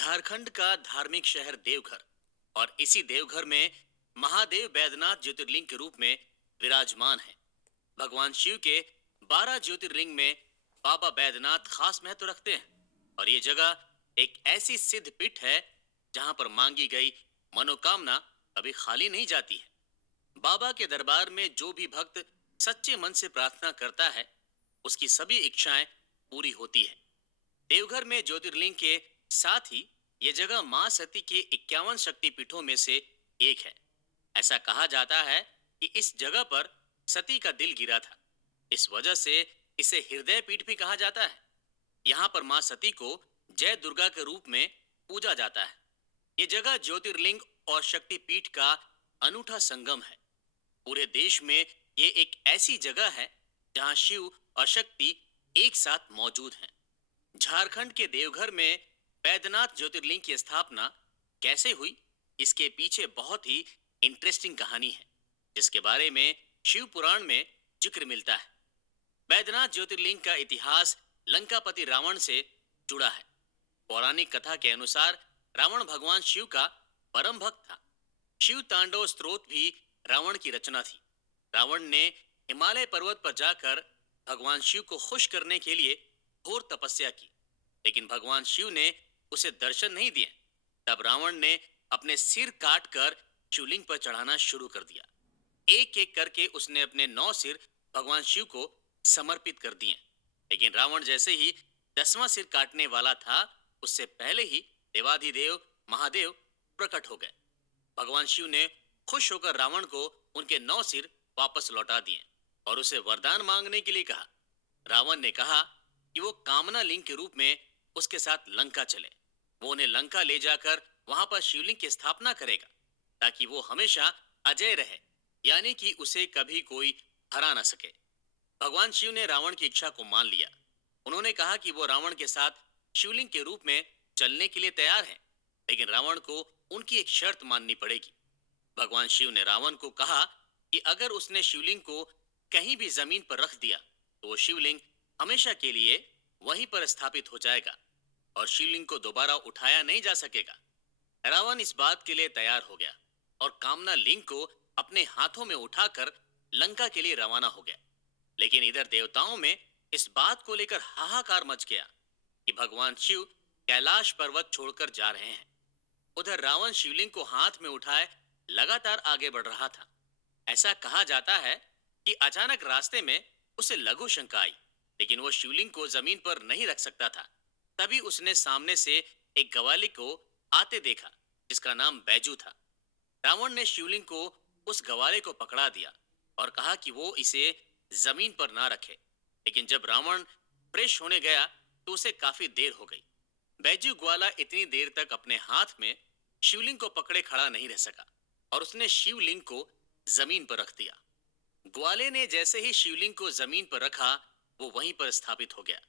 झारखंड का धार्मिक शहर देवघर और इसी देवघर में महादेव बैद्यनाथ ज्योतिर्लिंग के रूप में विराजमान है। भगवान शिव के 12 ज्योतिर्लिंग में बाबा बैद्यनाथ खास महत्व रखते हैं और ये जगह एक ऐसी सिद्ध पीठ है जहां पर मांगी गई मनोकामना कभी खाली नहीं जाती है। बाबा के दरबार में जो भी भक्त सच्चे मन से प्रार्थना करता है उसकी सभी इच्छाएं पूरी होती है। देवघर में ज्योतिर्लिंग के साथ ही ये जगह मां सती के 51 शक्तिपीठों में से एक है। ऐसा कहा जाता है कि इस जगह पर सती का दिल गिरा था, इस वजह से इसे हृदय पीठ भी कहा जाता है। यहाँ पर मां सती को जय दुर्गा के रूप में पूजा जाता है। ये जगह ज्योतिर्लिंग और शक्तिपीठ का अनूठा संगम है। पूरे देश में ये एक ऐसी जगह है जहां शिव और शक्ति एक साथ मौजूद हैं। झारखंड के देवघर में बैद्यनाथ ज्योतिर्लिंग की स्थापना कैसे हुई, इसके पीछे बहुत ही इंटरेस्टिंग कहानी है जिसके बारे में शिव पुराण में जिक्र मिलता है। बैद्यनाथ ज्योतिर्लिंग का इतिहास लंकापति रावण से जुड़ा है। पौराणिक कथा के अनुसार रावण भगवान शिव का परम भक्त था। शिव तांडव स्तोत्र भी रावण की रचना थी। रावण ने हिमालय पर्वत पर जाकर भगवान शिव को खुश करने के लिए घोर तपस्या की, लेकिन भगवान शिव ने उसे दर्शन नहीं दिए। तब रावण ने अपने सिर काट कर शिवलिंग पर चढ़ाना शुरू कर दिया। एक एक करके उसने अपने 9 सिर भगवान शिव को समर्पित कर दिए, लेकिन रावण जैसे ही 10वां सिर काटने वाला था उससे पहले ही देवाधिदेव महादेव प्रकट हो गए। भगवान शिव ने खुश होकर रावण को उनके 9 सिर वापस लौटा दिए और उसे वरदान मांगने के लिए कहा। रावण ने कहा कि वो कामना लिंग के रूप में उसके साथ लंका चले। वो उन्हें लंका ले जाकर वहां पर शिवलिंग की स्थापना करेगा ताकि वो हमेशा अजय रहे, यानी कि उसे कभी कोई हरा ना सके। भगवान शिव ने रावण की इच्छा को मान लिया। उन्होंने कहा कि वो रावण के साथ शिवलिंग के रूप में चलने के लिए तैयार हैं, लेकिन रावण को उनकी एक शर्त माननी पड़ेगी। भगवान शिव ने रावण को कहा कि अगर उसने शिवलिंग को कहीं भी जमीन पर रख दिया तो वो शिवलिंग हमेशा के लिए वहीं पर स्थापित हो जाएगा और शिवलिंग को दोबारा उठाया नहीं जा सकेगा। रावण इस बात के लिए तैयार हो गया और कामना लिंग को अपने हाथों में उठाकर लंका के लिए रवाना हो गया। लेकिन इधर देवताओं में इस बात को लेकर हाहाकार मच गया कि भगवान शिव कैलाश पर्वत छोड़कर जा रहे हैं। उधर रावण शिवलिंग को हाथ में उठाए लगातार आगे बढ़ रहा था। ऐसा कहा जाता है कि अचानक रास्ते में उसे लघु शंका आई, लेकिन वो शिवलिंग को जमीन पर नहीं रख सकता था। तभी उसने सामने से एक ग्वाले को आते देखा जिसका नाम बैजू था। रावण ने शिवलिंग को उस ग्वाले को पकड़ा दिया और कहा कि वो इसे जमीन पर ना रखे, लेकिन जब रावण फ्रेश होने गया तो उसे काफी देर हो गई। बैजू ग्वाला इतनी देर तक अपने हाथ में शिवलिंग को पकड़े खड़ा नहीं रह सका और उसने शिवलिंग को जमीन पर रख दिया। ग्वाले ने जैसे ही शिवलिंग को जमीन पर रखा वो वहीं पर स्थापित हो गया।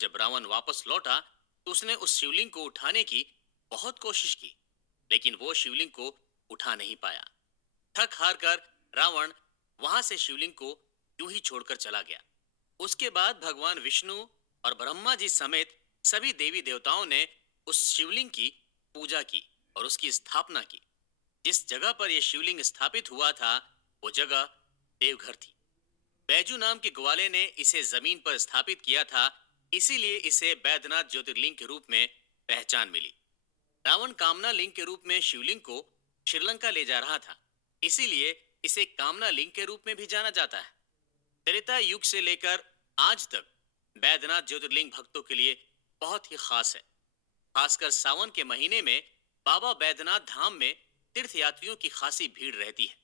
जब रावण वापस लौटा तो उसने उस शिवलिंग को उठाने की बहुत कोशिश की, लेकिन वो शिवलिंग को उठा नहीं पाया। थक हार कर रावण वहां से शिवलिंग को यूं ही छोड़कर चला गया। उसके बाद भगवान विष्णु और ब्रह्मा जी समेत सभी देवी देवताओं ने उस शिवलिंग की पूजा की और उसकी स्थापना की। जिस जगह पर यह शिवलिंग स्थापित हुआ था वो जगह देवघर थी। बैजू नाम के ग्वाले ने इसे जमीन पर स्थापित किया था, इसीलिए इसे बैद्यनाथ ज्योतिर्लिंग के रूप में पहचान मिली। रावण कामना लिंग के रूप में शिवलिंग को श्रीलंका ले जा रहा था, इसीलिए इसे कामना लिंग के रूप में भी जाना जाता है। त्रेता युग से लेकर आज तक बैद्यनाथ ज्योतिर्लिंग भक्तों के लिए बहुत ही खास है। खासकर सावन के महीने में बाबा बैद्यनाथ धाम में तीर्थयात्रियों की खासी भीड़ रहती है।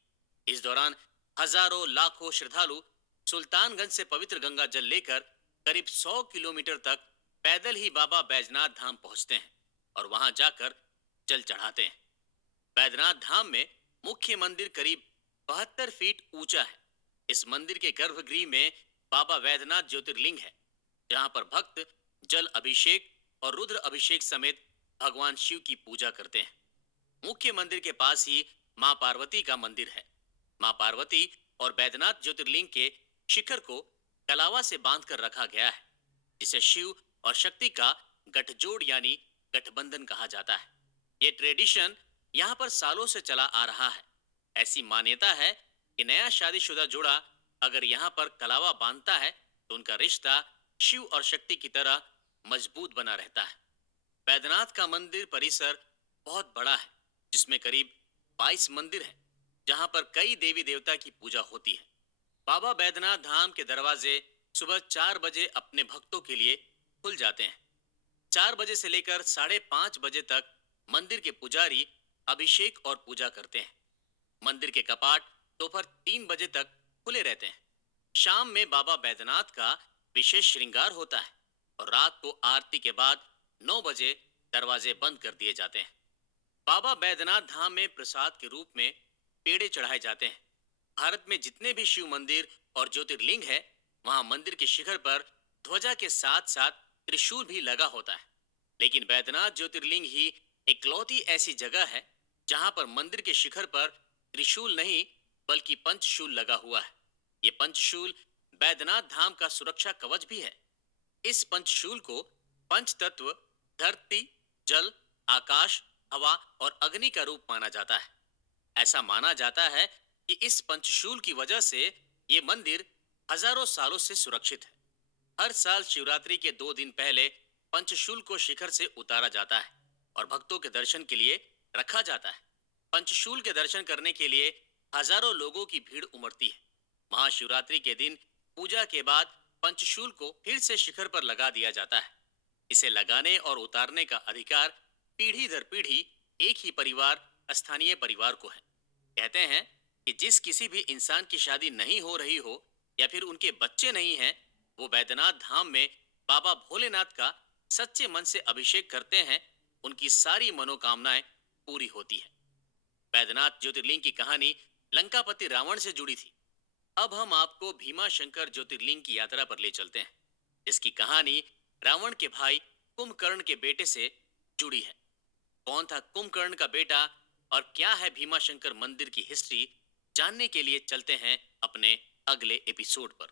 इस दौरान हजारों लाखों श्रद्धालु सुल्तानगंज से पवित्र गंगा जल लेकर करीब 100 किलोमीटर तक पैदल ही बाबा बैजनाथ धाम पहुंचते हैं और वहां जाकर जल चढ़ाते हैं। बैद्यनाथ धाम में मुख्य मंदिर करीब 72 फीट ऊंचा है। इस मंदिर के गर्भगृह में बाबा बैद्यनाथ ज्योतिर्लिंग है, जहां पर भक्त जल अभिषेक और रुद्र अभिषेक समेत भगवान शिव की पूजा करते हैं। मुख्य मंदिर के पास ही मां पार्वती का मंदिर है। मां पार्वती और बैद्यनाथ ज्योतिर्लिंग के शिखर को कलावा से बांधकर रखा गया है, जिसे शिव और शक्ति का गठजोड़ यानी गठबंधन कहा जाता है। ये ट्रेडिशन यहाँ पर सालों से चला आ रहा है। ऐसी मान्यता है कि नया शादीशुदा जोड़ा अगर यहाँ पर कलावा बांधता है तो उनका रिश्ता शिव और शक्ति की तरह मजबूत बना रहता है। बैद्यनाथ का मंदिर परिसर बहुत बड़ा है, जिसमें करीब 22 मंदिर हैं, जहाँ पर कई देवी देवता की पूजा होती है। बाबा बैद्यनाथ धाम के दरवाजे सुबह 4 बजे अपने भक्तों के लिए खुल जाते हैं। 4 बजे से लेकर 5:30 बजे तक मंदिर के पुजारी अभिषेक और पूजा करते हैं। मंदिर के कपाट दोपहर 3 बजे तक खुले रहते हैं। शाम में बाबा बैद्यनाथ का विशेष श्रृंगार होता है और रात को आरती के बाद 9 बजे दरवाजे बंद कर दिए जाते हैं। बाबा बैद्यनाथ धाम में प्रसाद के रूप में पेड़े चढ़ाए जाते हैं। भारत में जितने भी शिव मंदिर और ज्योतिर्लिंग है, वहां मंदिर के शिखर पर ध्वजा के साथ साथ त्रिशूल भी लगा होता है। लेकिन बैद्यनाथ ज्योतिर्लिंग ही इकलौती ऐसी जगह है जहां पर मंदिर के शिखर पर त्रिशूल नहीं बल्कि पंचशूल लगा हुआ है। ये पंचशूल बैद्यनाथ धाम का सुरक्षा कवच भी है। इस पंचशूल को पंच तत्व धरती, जल, आकाश, हवा और अग्नि का रूप माना जाता है। ऐसा माना जाता है कि इस पंचशूल की वजह से ये मंदिर हजारों सालों से सुरक्षित है। हर साल शिवरात्रि के 2 दिन पहले पंचशूल को शिखर से उतारा जाता है और भक्तों के दर्शन के लिए रखा जाता है। पंचशूल के दर्शन करने के लिए हजारों लोगों की भीड़ उमड़ती है। महाशिवरात्रि के दिन पूजा के बाद पंचशूल को फिर से शिखर पर लगा दिया जाता है। इसे लगाने और उतारने का अधिकार पीढ़ी दर पीढ़ी एक ही परिवार, स्थानीय परिवार को है। कहते हैं कि जिस किसी भी इंसान की शादी नहीं हो रही हो या फिर उनके बच्चे नहीं हैं, वो बैद्यनाथ धाम में बाबा भोलेनाथ का सच्चे मन से अभिषेक करते हैं, उनकी सारी मनोकामनाएं पूरी होती है। बैद्यनाथ ज्योतिर्लिंग की कहानी लंकापति रावण से जुड़ी थी। अब हम आपको भीमा शंकर ज्योतिर्लिंग की यात्रा पर ले चलते हैं, जिसकी कहानी रावण के भाई कुंभकर्ण के बेटे से जुड़ी है। कौन था कुंभकर्ण का बेटा और क्या है भीमा शंकर मंदिर की हिस्ट्री, जानने के लिए चलते हैं अपने अगले एपिसोड पर।